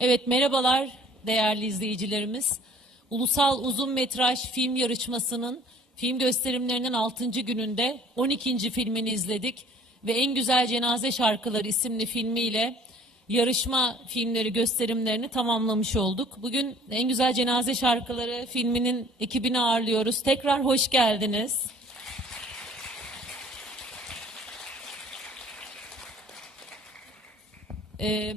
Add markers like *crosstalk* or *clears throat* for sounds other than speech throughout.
Evet merhabalar değerli izleyicilerimiz. Ulusal Uzun Metraj Film Yarışması'nın film gösterimlerinin 6. gününde 12. filmini izledik ve En Güzel Cenaze Şarkıları isimli filmiyle yarışma filmleri gösterimlerini tamamlamış olduk. Bugün En Güzel Cenaze Şarkıları filminin ekibini ağırlıyoruz. Tekrar hoş geldiniz. Ee,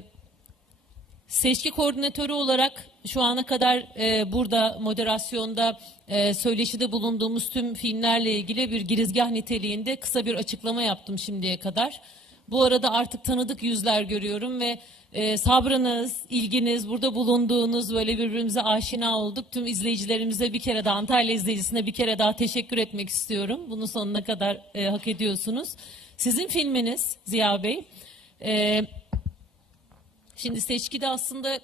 Seçki koordinatörü olarak şu ana kadar e, burada moderasyonda e, söyleşide bulunduğumuz tüm filmlerle ilgili bir girizgah niteliğinde kısa bir açıklama yaptım şimdiye kadar. Bu arada artık tanıdık yüzler görüyorum ve e, sabrınız, ilginiz, burada bulunduğunuz böyle birbirimize aşina olduk. Tüm izleyicilerimize bir kere daha, Antalya izleyicisine bir kere daha teşekkür etmek istiyorum. Bunu sonuna kadar e, hak ediyorsunuz. Sizin filminiz Ziya Bey. E, Şimdi seçkide aslında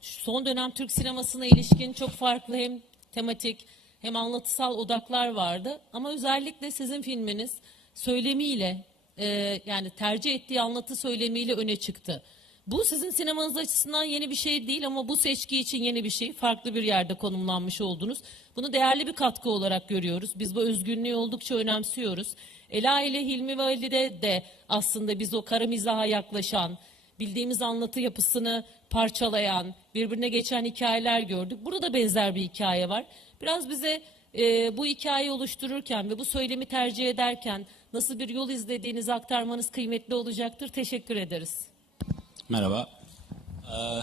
son dönem Türk sinemasına ilişkin çok farklı hem tematik hem anlatısal odaklar vardı. Ama özellikle sizin filminiz söylemiyle e, yani tercih ettiği anlatı söylemiyle öne çıktı. Bu sizin sinemanız açısından yeni bir şey değil ama bu seçki için yeni bir şey. Farklı bir yerde konumlanmış oldunuz. Bunu değerli bir katkı olarak görüyoruz. Biz bu özgünlüğü oldukça önemsiyoruz. Ela ile Hilmi ve Ali'de de aslında biz o kara mizaha yaklaşan, bildiğimiz anlatı yapısını parçalayan, birbirine geçen hikayeler gördük. Burada benzer bir hikaye var. Biraz bize e, bu hikayeyi oluştururken ve bu söylemi tercih ederken nasıl bir yol izlediğinizi aktarmanız kıymetli olacaktır. Teşekkür ederiz. Merhaba. Ee,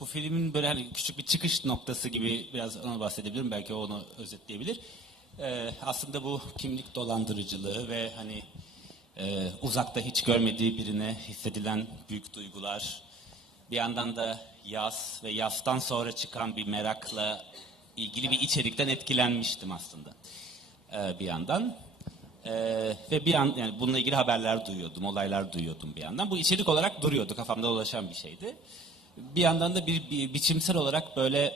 bu filmin böyle hani küçük bir çıkış noktası gibi biraz ona bahsedebilirim. Belki onu özetleyebilir. Ee, aslında bu kimlik dolandırıcılığı ve hani e, uzakta hiç görmediği birine hissedilen büyük duygular. Bir yandan da yaz ve yazdan sonra çıkan bir merakla ilgili bir içerikten etkilenmiştim aslında. Ee, bir yandan. Ee, ve bir an yani bununla ilgili haberler duyuyordum, olaylar duyuyordum bir yandan. Bu içerik olarak duruyordu, kafamda dolaşan bir şeydi. Bir yandan da bir, bir biçimsel olarak böyle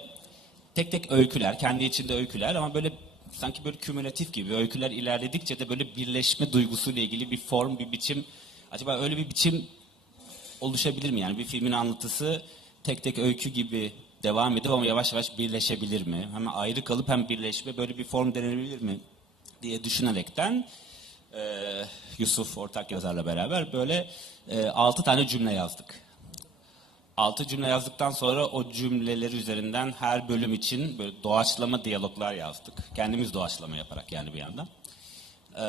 tek tek öyküler, kendi içinde öyküler ama böyle sanki böyle kümülatif gibi öyküler ilerledikçe de böyle birleşme duygusuyla ilgili bir form, bir biçim. Acaba öyle bir biçim oluşabilir mi? Yani bir filmin anlatısı tek tek öykü gibi devam edip ama yavaş yavaş birleşebilir mi? Hem ayrı kalıp hem birleşme böyle bir form denenebilir mi? diye düşünerekten e, Yusuf ortak yazarla beraber böyle e, altı tane cümle yazdık. Altı cümle yazdıktan sonra o cümleler üzerinden her bölüm için böyle doğaçlama diyaloglar yazdık. Kendimiz doğaçlama yaparak yani bir yandan. Ee,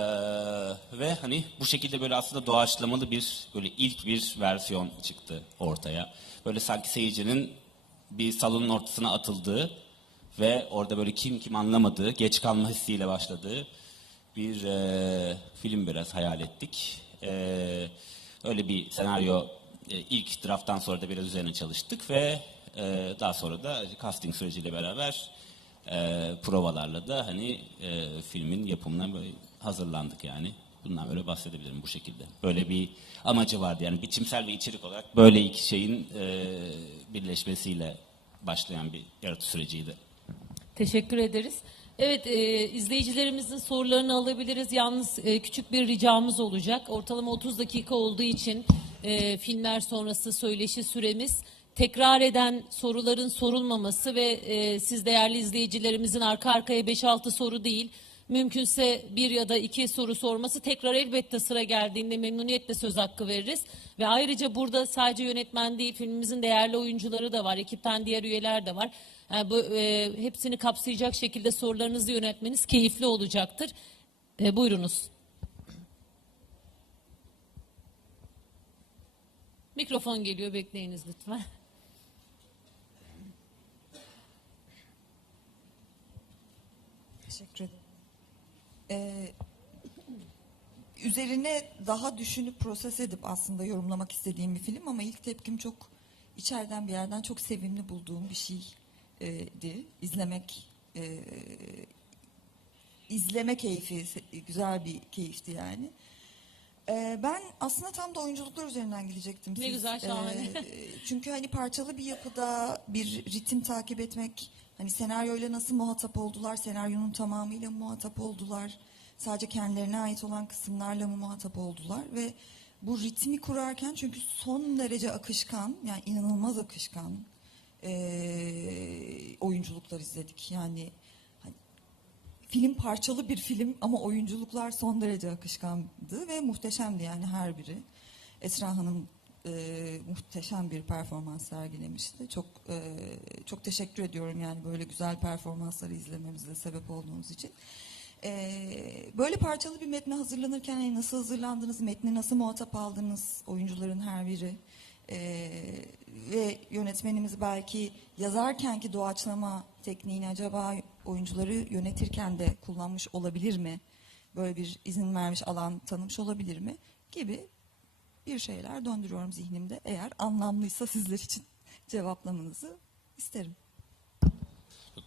ve hani bu şekilde böyle aslında doğaçlamalı bir böyle ilk bir versiyon çıktı ortaya. Böyle sanki seyircinin bir salonun ortasına atıldığı ve orada böyle kim kim anlamadığı, geç kalma hissiyle başladığı bir e, film biraz hayal ettik. E, öyle bir senaryo e, ilk drafttan sonra da biraz üzerine çalıştık ve e, daha sonra da casting süreciyle beraber e, provalarla da hani e, filmin yapımına böyle hazırlandık yani. Bundan böyle bahsedebilirim bu şekilde. Böyle bir amacı vardı yani biçimsel ve içerik olarak böyle iki şeyin e, birleşmesiyle başlayan bir yaratı süreciydi. Teşekkür ederiz. Evet, e, izleyicilerimizin sorularını alabiliriz. Yalnız e, küçük bir ricamız olacak. Ortalama 30 dakika olduğu için e, filmler sonrası söyleşi süremiz tekrar eden soruların sorulmaması ve e, siz değerli izleyicilerimizin arka arkaya 5-6 soru değil, mümkünse bir ya da iki soru sorması tekrar elbette sıra geldiğinde memnuniyetle söz hakkı veririz. Ve ayrıca burada sadece yönetmen değil, filmimizin değerli oyuncuları da var, ekipten diğer üyeler de var. Yani bu e, hepsini kapsayacak şekilde sorularınızı yönetmeniz keyifli olacaktır. E, buyurunuz. Mikrofon geliyor, bekleyiniz lütfen. Teşekkür ederim. Ee, üzerine daha düşünüp proses edip aslında yorumlamak istediğim bir film ama ilk tepkim çok içeriden bir yerden çok sevimli bulduğum bir şeydi. İzlemek e, izleme keyfi güzel bir keyifti yani. Ee, ben aslında tam da oyunculuklar üzerinden gidecektim. Ne güzel, şahane. Ee, çünkü hani parçalı bir yapıda bir ritim takip etmek, hani senaryoyla nasıl muhatap oldular, senaryonun tamamıyla mı muhatap oldular, sadece kendilerine ait olan kısımlarla mı muhatap oldular ve bu ritmi kurarken çünkü son derece akışkan yani inanılmaz akışkan eee, oyunculuklar izledik. Yani film parçalı bir film ama oyunculuklar son derece akışkandı ve muhteşemdi yani her biri. Esra Hanım eee, muhteşem bir performans sergilemişti. Çok eee, çok teşekkür ediyorum yani böyle güzel performansları izlememize sebep olduğunuz için. Eee, böyle parçalı bir metne hazırlanırken hani nasıl hazırlandınız, metni nasıl muhatap aldınız oyuncuların her biri Eee, ve yönetmenimiz belki yazarkenki doğaçlama tekniğini acaba oyuncuları yönetirken de kullanmış olabilir mi? Böyle bir izin vermiş alan tanımış olabilir mi? Gibi bir şeyler döndürüyorum zihnimde. Eğer anlamlıysa sizler için *laughs* cevaplamanızı isterim.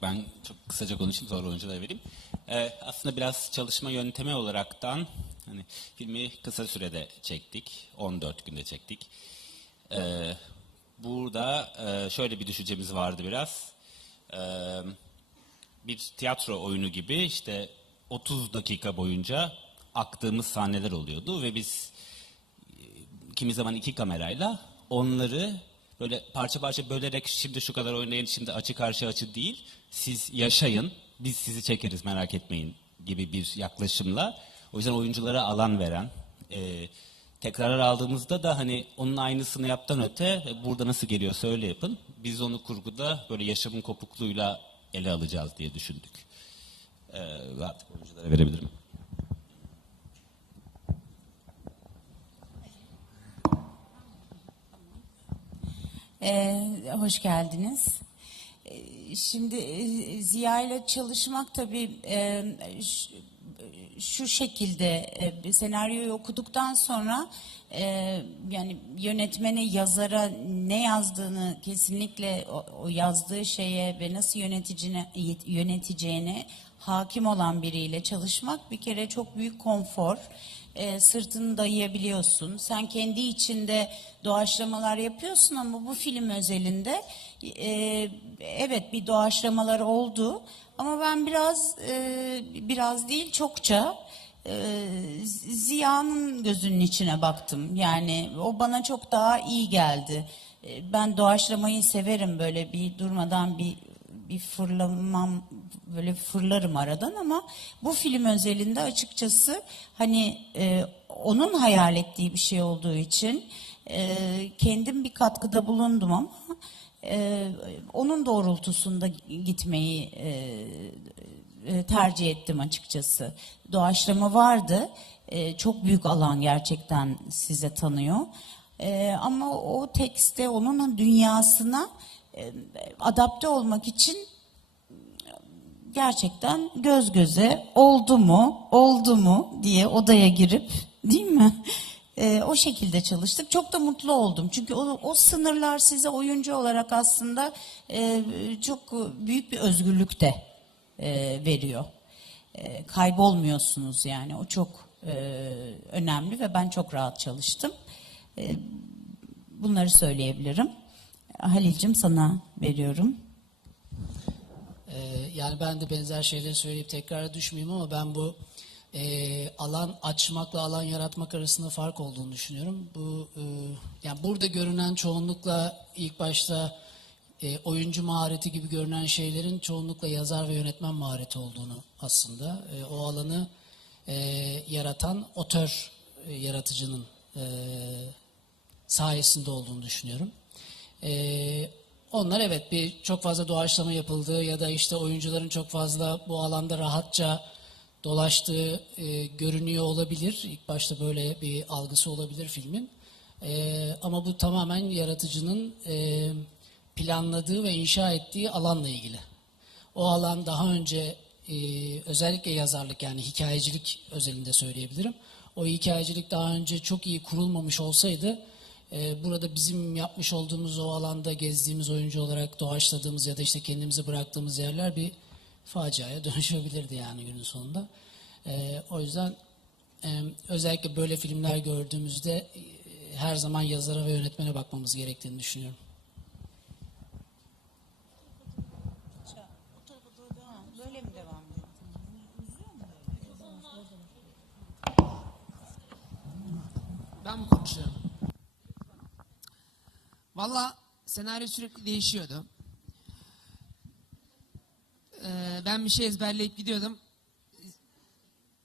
Ben çok kısaca konuşayım sonra oyunculara vereyim. Ee, aslında biraz çalışma yöntemi olaraktan hani filmi kısa sürede çektik. 14 günde çektik. Ee, burada e, şöyle bir düşüncemiz vardı biraz. Ee, bir tiyatro oyunu gibi işte 30 dakika boyunca aktığımız sahneler oluyordu ve biz kimi zaman iki kamerayla onları böyle parça parça bölerek şimdi şu kadar oynayın şimdi açı karşı açı değil siz yaşayın biz sizi çekeriz merak etmeyin gibi bir yaklaşımla o yüzden oyunculara alan veren e, tekrarlar aldığımızda da hani onun aynısını yaptan öte e, burada nasıl geliyorsa öyle yapın biz onu kurguda böyle yaşamın kopukluğuyla ele alacağız diye düşündük. E, artık oyunculara verebilirim. Ee, hoş geldiniz. Ee, Şimdi e, Ziya ile çalışmak tabii e, şu şekilde e, senaryoyu okuduktan sonra e, yani yönetmene yazara ne yazdığını kesinlikle o, o yazdığı şeye ve nasıl yöneticine yöneteceğine hakim olan biriyle çalışmak bir kere çok büyük konfor. E, sırtını dayayabiliyorsun. Sen kendi içinde doğaçlamalar yapıyorsun ama bu film özelinde e, evet bir doğaçlamalar oldu ama ben biraz e, biraz değil çokça e, Ziya'nın gözünün içine baktım. Yani o bana çok daha iyi geldi. E, ben doğaçlamayı severim böyle bir durmadan bir bir fırlamam böyle fırlarım aradan ama bu film özelinde açıkçası hani e, onun hayal ettiği bir şey olduğu için e, kendim bir katkıda bulundum ama e, onun doğrultusunda gitmeyi e, e, tercih ettim açıkçası. Doğaçlama vardı. E, çok büyük alan gerçekten size tanıyor. E, ama o tekste onun dünyasına adapte olmak için gerçekten göz göze oldu mu, oldu mu diye odaya girip değil mi? E, o şekilde çalıştık. Çok da mutlu oldum. Çünkü o, o sınırlar size oyuncu olarak aslında e, çok büyük bir özgürlük de e, veriyor. E, kaybolmuyorsunuz yani. O çok e, önemli ve ben çok rahat çalıştım. E, bunları söyleyebilirim. Halil'cim sana veriyorum. Ee, yani ben de benzer şeyleri söyleyip tekrar düşmeyeyim ama ben bu e, alan açmakla alan yaratmak arasında fark olduğunu düşünüyorum. Bu e, yani burada görünen çoğunlukla ilk başta e, oyuncu mahareti gibi görünen şeylerin çoğunlukla yazar ve yönetmen mahareti olduğunu aslında e, o alanı e, yaratan otör e, yaratıcının e, sayesinde olduğunu düşünüyorum. Ee, onlar evet bir çok fazla doğaçlama yapıldığı ya da işte oyuncuların çok fazla bu alanda rahatça dolaştığı e, görünüyor olabilir. İlk başta böyle bir algısı olabilir filmin. Ee, ama bu tamamen yaratıcının e, planladığı ve inşa ettiği alanla ilgili. O alan daha önce e, özellikle yazarlık yani hikayecilik özelinde söyleyebilirim. O hikayecilik daha önce çok iyi kurulmamış olsaydı e, burada bizim yapmış olduğumuz o alanda gezdiğimiz oyuncu olarak doğaçladığımız ya da işte kendimizi bıraktığımız yerler bir faciaya *laughs* dönüşebilirdi yani günün sonunda. E, o yüzden e, özellikle böyle filmler gördüğümüzde e, her zaman yazara ve yönetmene bakmamız gerektiğini düşünüyorum. Böyle mi devam Ben mi konuşuyorum? Valla senaryo sürekli değişiyordu. Ee, ben bir şey ezberleyip gidiyordum.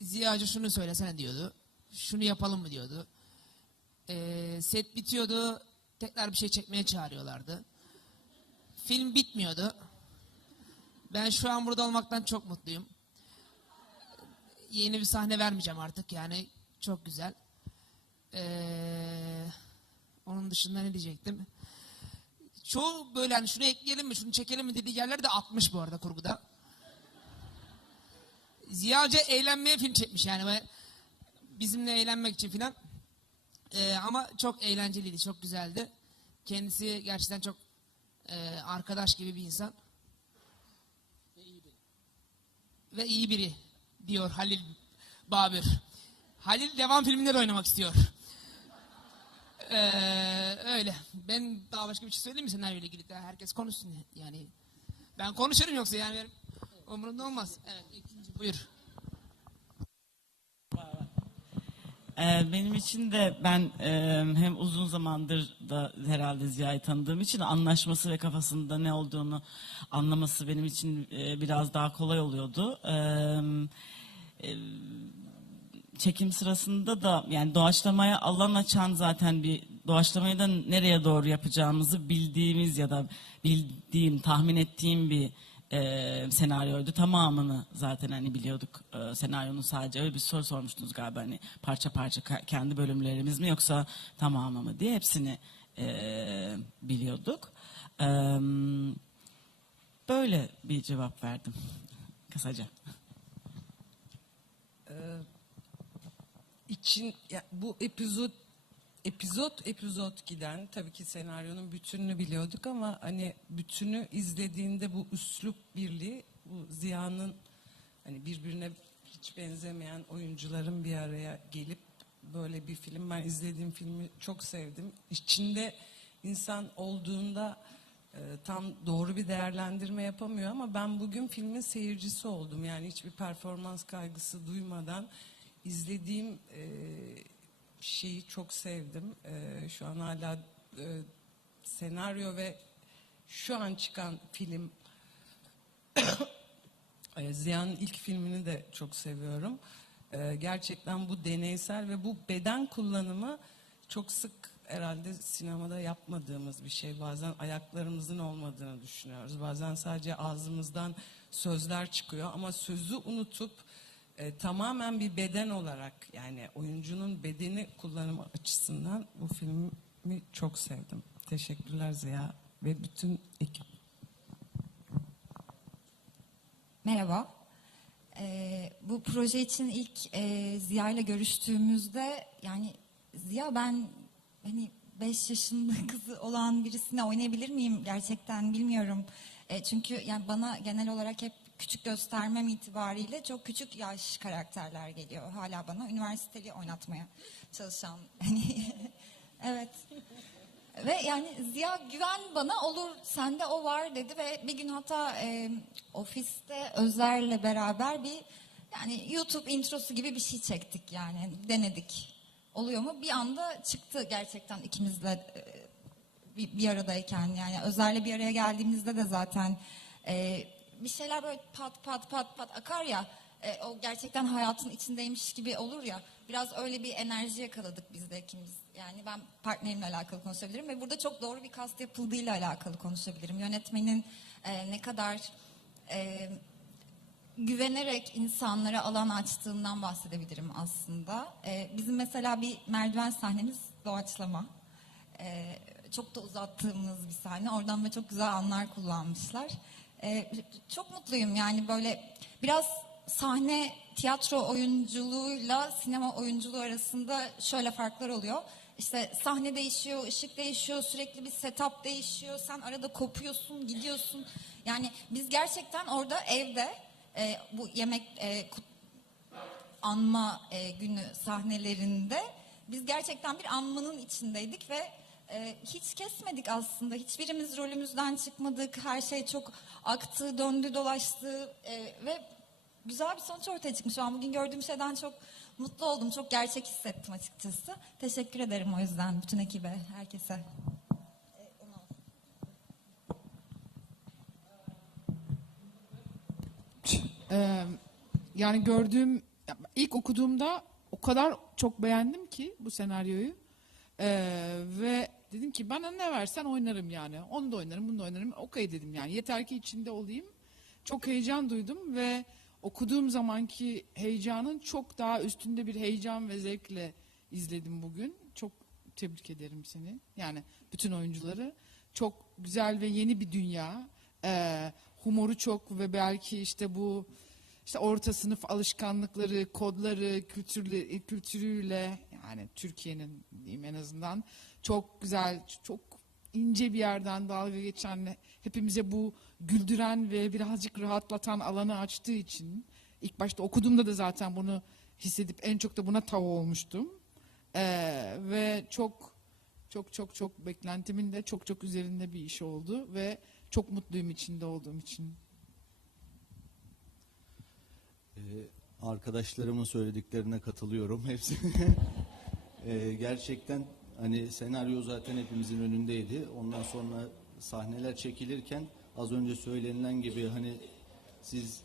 Ziya Hoca şunu söylesene diyordu. Şunu yapalım mı diyordu. Ee, set bitiyordu. Tekrar bir şey çekmeye çağırıyorlardı. Film bitmiyordu. Ben şu an burada olmaktan çok mutluyum. Yeni bir sahne vermeyeceğim artık yani. Çok güzel. Ee, onun dışında ne diyecektim? Çoğu böyle hani şunu ekleyelim mi, şunu çekelim mi dediği yerler de 60 bu arada kurguda. Ziya Hoca eğlenmeye film çekmiş yani. Bizimle eğlenmek için filan. Ee, ama çok eğlenceliydi, çok güzeldi. Kendisi gerçekten çok e, arkadaş gibi bir insan. Ve iyi biri diyor Halil Babür. Halil devam filminde de oynamak istiyor. Ee, öyle. Ben daha başka bir şey söyleyeyim mi senaryoyla ilgili? Herkes konuşsun yani. Ben konuşurum yoksa yani benim umurumda olmaz. Evet, ikinci buyur. Ee, benim için de ben e, hem uzun zamandır da herhalde Ziya'yı tanıdığım için anlaşması ve kafasında ne olduğunu anlaması benim için e, biraz daha kolay oluyordu. Ee, e, çekim sırasında da yani doğaçlamaya alan açan zaten bir doğaçlamayı da nereye doğru yapacağımızı bildiğimiz ya da bildiğim, tahmin ettiğim bir e, senaryoydu. Tamamını zaten hani biliyorduk e, senaryonun sadece öyle bir soru sormuştunuz galiba hani parça parça kendi bölümlerimiz mi yoksa tamamı mı diye hepsini e, biliyorduk. E, böyle bir cevap verdim *laughs* kısaca. İçin ya bu epizod epizot epizot giden tabii ki senaryonun bütününü biliyorduk ama hani bütünü izlediğinde bu üslup birliği bu Ziya'nın hani birbirine hiç benzemeyen oyuncuların bir araya gelip böyle bir film ben izlediğim filmi çok sevdim. İçinde insan olduğunda e, tam doğru bir değerlendirme yapamıyor ama ben bugün filmin seyircisi oldum. Yani hiçbir performans kaygısı duymadan izlediğim e, şeyi çok sevdim. E, şu an hala e, senaryo ve şu an çıkan film *coughs* e, Ziya'nın ilk filmini de çok seviyorum. E, gerçekten bu deneysel ve bu beden kullanımı çok sık herhalde sinemada yapmadığımız bir şey. Bazen ayaklarımızın olmadığını düşünüyoruz. Bazen sadece ağzımızdan sözler çıkıyor ama sözü unutup e, tamamen bir beden olarak yani oyuncunun bedeni kullanımı açısından bu filmi çok sevdim. Teşekkürler Ziya ve bütün ekip. Merhaba. Ee, bu proje için ilk e, Ziya ile görüştüğümüzde yani Ziya ben hani 5 yaşında *laughs* kızı olan birisine oynayabilir miyim gerçekten bilmiyorum. E, çünkü yani bana genel olarak hep küçük göstermem itibariyle çok küçük yaş karakterler geliyor. Hala bana üniversiteli oynatmaya çalışan *laughs* hani evet. Ve yani Ziya güven bana olur sende o var dedi ve bir gün hatta e, ofiste Özer'le beraber bir yani YouTube introsu gibi bir şey çektik yani denedik. Oluyor mu? Bir anda çıktı gerçekten ikimizle e, bir, bir aradayken yani Özer'le bir araya geldiğimizde de zaten e, bir şeyler böyle pat pat pat pat akar ya e, o gerçekten hayatın içindeymiş gibi olur ya biraz öyle bir enerji yakaladık biz de ikimiz. Yani ben partnerimle alakalı konuşabilirim ve burada çok doğru bir kast yapıldığıyla alakalı konuşabilirim. Yönetmenin e, ne kadar e, güvenerek insanlara alan açtığından bahsedebilirim aslında. E, bizim mesela bir merdiven sahnemiz doğaçlama. E, çok da uzattığımız bir sahne. Oradan da çok güzel anlar kullanmışlar. E, çok mutluyum yani böyle biraz sahne tiyatro oyunculuğuyla sinema oyunculuğu arasında şöyle farklar oluyor. İşte sahne değişiyor, ışık değişiyor, sürekli bir setup değişiyor. Sen arada kopuyorsun, gidiyorsun. Yani biz gerçekten orada evde e, bu yemek e, anma e, günü sahnelerinde biz gerçekten bir anmanın içindeydik ve e, hiç kesmedik aslında. Hiçbirimiz rolümüzden çıkmadık. Her şey çok aktı, döndü, dolaştı e, ve güzel bir sonuç ortaya çıkmış. Ben bugün gördüğüm şeyden çok mutlu oldum. Çok gerçek hissettim açıkçası. Teşekkür ederim o yüzden bütün ekibe, herkese. Ee, yani gördüğüm ilk okuduğumda o kadar çok beğendim ki bu senaryoyu Ee, ve dedim ki bana ne versen oynarım yani. Onu da oynarım bunu da oynarım. Okey dedim yani. Yeter ki içinde olayım. Çok heyecan duydum ve okuduğum zamanki heyecanın çok daha üstünde bir heyecan ve zevkle izledim bugün. Çok tebrik ederim seni. Yani bütün oyuncuları. Çok güzel ve yeni bir dünya. Ee, humoru çok ve belki işte bu işte orta sınıf alışkanlıkları, kodları, kültürle, kültürüyle yani Türkiye'nin diyeyim en azından çok güzel, çok ince bir yerden dalga geçen, hepimize bu güldüren ve birazcık rahatlatan alanı açtığı için ilk başta okuduğumda da zaten bunu hissedip en çok da buna tav olmuştum. Ee, ve çok çok çok çok beklentimin de çok çok üzerinde bir iş oldu ve çok mutluyum içinde olduğum için. Ee, arkadaşlarımın söylediklerine katılıyorum hepsi. *laughs* Ee, gerçekten hani senaryo zaten hepimizin önündeydi. Ondan sonra sahneler çekilirken az önce söylenilen gibi hani siz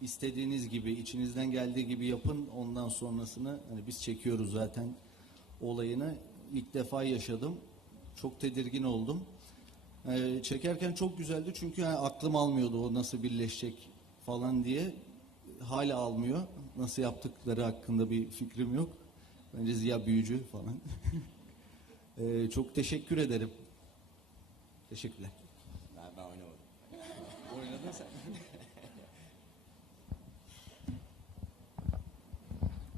istediğiniz gibi içinizden geldiği gibi yapın ondan sonrasını hani biz çekiyoruz zaten olayını ilk defa yaşadım. Çok tedirgin oldum. Ee, çekerken çok güzeldi çünkü yani aklım almıyordu o nasıl birleşecek falan diye hala almıyor. Nasıl yaptıkları hakkında bir fikrim yok. Bence Ziya büyücü falan. *laughs* Ee, çok teşekkür ederim. Teşekkürler. Ben, ben oynamadım. *laughs* Oynadın sen.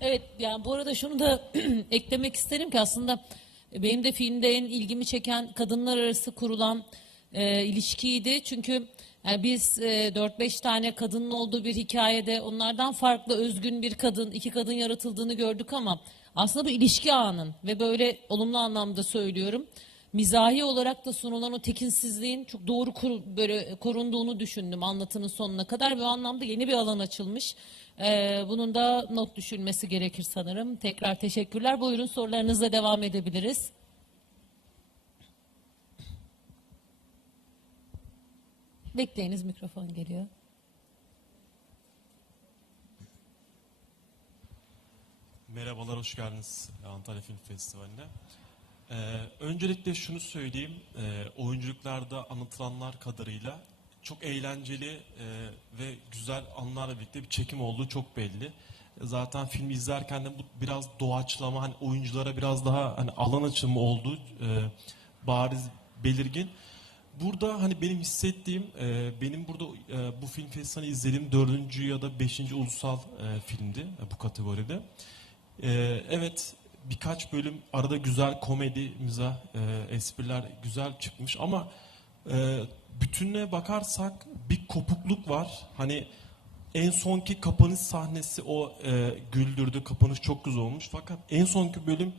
Evet yani bu arada şunu da *clears throat* eklemek isterim ki aslında benim de filmde en ilgimi çeken kadınlar arası kurulan e, ilişkiydi. Çünkü yani biz e, 4-5 tane kadının olduğu bir hikayede onlardan farklı özgün bir kadın, iki kadın yaratıldığını gördük ama aslında bu ilişki ağının ve böyle olumlu anlamda söylüyorum. Mizahi olarak da sunulan o tekinsizliğin çok doğru kur- böyle korunduğunu düşündüm anlatının sonuna kadar o anlamda yeni bir alan açılmış. Ee, bunun da not düşülmesi gerekir sanırım. Tekrar teşekkürler. Buyurun sorularınızla devam edebiliriz. Bekleyiniz mikrofon geliyor. Merhabalar, hoş geldiniz Antalya Film Festivali'ne. Ee, öncelikle şunu söyleyeyim, ee, oyunculuklarda anlatılanlar kadarıyla çok eğlenceli e, ve güzel anlarla birlikte bir çekim olduğu çok belli. Zaten filmi izlerken de bu biraz doğaçlama, hani oyunculara biraz daha hani alan açımı olduğu e, bariz, belirgin. Burada hani benim hissettiğim, e, benim burada e, bu film festivali izlediğim dördüncü ya da beşinci ulusal e, filmdi e, bu kategoride. Ee, evet birkaç bölüm arada güzel komedi, mizah, e, espriler güzel çıkmış ama e, bütününe bakarsak bir kopukluk var. Hani en sonki kapanış sahnesi o e, güldürdü, kapanış çok güzel olmuş. Fakat en sonki bölüm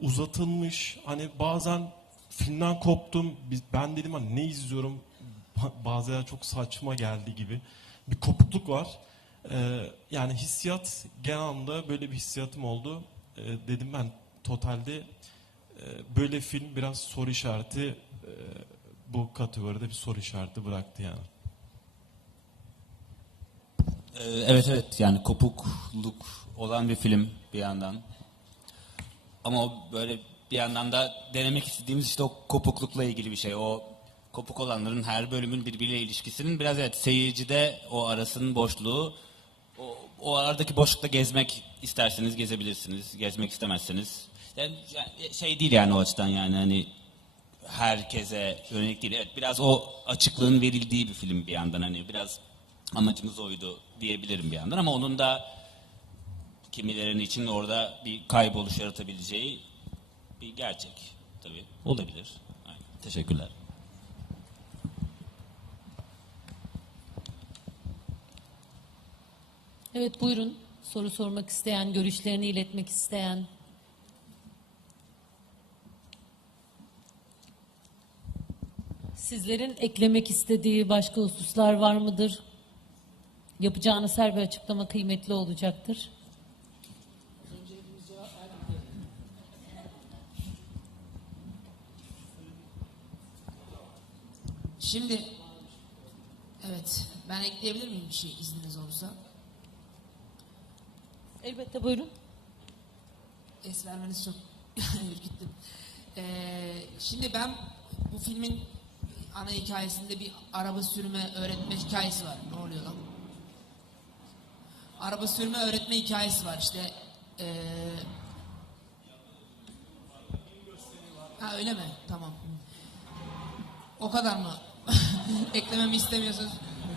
uzatılmış. Hani bazen filmden koptum. Ben dedim hani ne izliyorum? Ba- Bazen çok saçma geldi gibi. Bir kopukluk var. Ee, yani hissiyat genel anlamda böyle bir hissiyatım oldu. Ee, dedim ben totalde e, böyle film biraz soru işareti e, bu kategoride bir soru işareti bıraktı yani. Ee, evet evet yani kopukluk olan bir film bir yandan. Ama o böyle bir yandan da denemek istediğimiz işte o kopuklukla ilgili bir şey. O kopuk olanların her bölümün birbiriyle ilişkisinin biraz evet seyircide o arasının boşluğu o, aradaki boşlukta gezmek isterseniz gezebilirsiniz. Gezmek istemezseniz. Yani, şey değil yani o açıdan yani hani herkese yönelik değil. Evet biraz o açıklığın verildiği bir film bir yandan hani biraz amacımız oydu diyebilirim bir yandan ama onun da kimilerin için orada bir kayboluş yaratabileceği bir gerçek tabii olabilir. Aynen. Teşekkürler. Evet buyurun. Soru sormak isteyen, görüşlerini iletmek isteyen. Sizlerin eklemek istediği başka hususlar var mıdır? yapacağınız her bir açıklama kıymetli olacaktır. Şimdi evet ben ekleyebilir miyim bir şey izniniz olursa? Elbette buyurun. Es vermeniz çok *laughs* ürküttüm. Ee, şimdi ben bu filmin ana hikayesinde bir araba sürme öğretme hikayesi var. Ne oluyor lan? Araba sürme öğretme hikayesi var işte. Ee, ha öyle mi? Tamam. O kadar mı? *laughs* Eklememi istemiyorsunuz.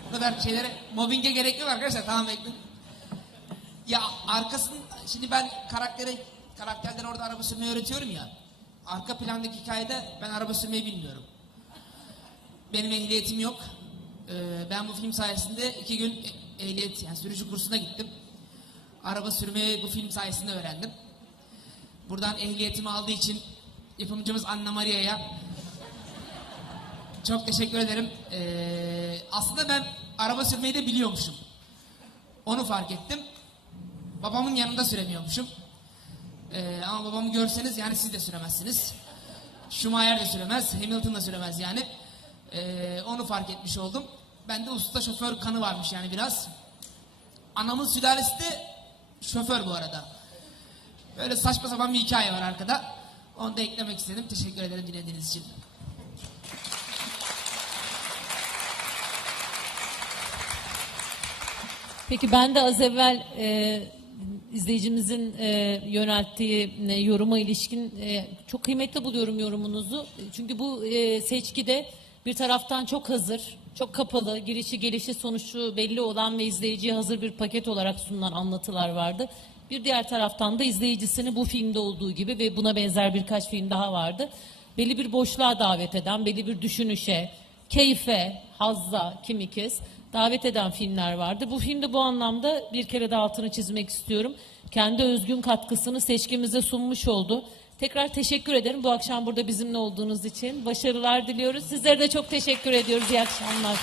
Bu kadar şeylere mobbinge gerek yok arkadaşlar. Tamam ekle. Ya arkasın şimdi ben karaktere karakterlere orada araba sürmeyi öğretiyorum ya. Arka plandaki hikayede ben araba sürmeyi bilmiyorum. Benim ehliyetim yok. Ee, ben bu film sayesinde iki gün e- ehliyet yani sürücü kursuna gittim. Araba sürmeyi bu film sayesinde öğrendim. Buradan ehliyetimi aldığı için yapımcımız Anna Maria'ya çok teşekkür ederim. Ee, aslında ben araba sürmeyi de biliyormuşum. Onu fark ettim. Babamın yanında süremiyormuşum. Ee, ama babamı görseniz yani siz de süremezsiniz. Schumacher de süremez, Hamilton da süremez yani. Ee, onu fark etmiş oldum. Bende usta şoför kanı varmış yani biraz. Anamın sülalesi de şoför bu arada. Böyle saçma sapan bir hikaye var arkada. Onu da eklemek istedim. Teşekkür ederim dinlediğiniz için. Peki ben de az evvel e, izleyicimizin e, yönelttiği e, yoruma ilişkin e, çok kıymetli buluyorum yorumunuzu. Çünkü bu e, seçkide bir taraftan çok hazır, çok kapalı, girişi gelişi sonucu belli olan ve izleyiciye hazır bir paket olarak sunulan anlatılar vardı. Bir diğer taraftan da izleyicisini bu filmde olduğu gibi ve buna benzer birkaç film daha vardı. Belli bir boşluğa davet eden, belli bir düşünüşe, keyfe, hazza kimi kez davet eden filmler vardı. Bu filmde bu anlamda bir kere de altını çizmek istiyorum. Kendi özgün katkısını seçkimize sunmuş oldu. Tekrar teşekkür ederim bu akşam burada bizimle olduğunuz için. Başarılar diliyoruz. Sizlere de çok teşekkür ediyoruz. İyi akşamlar.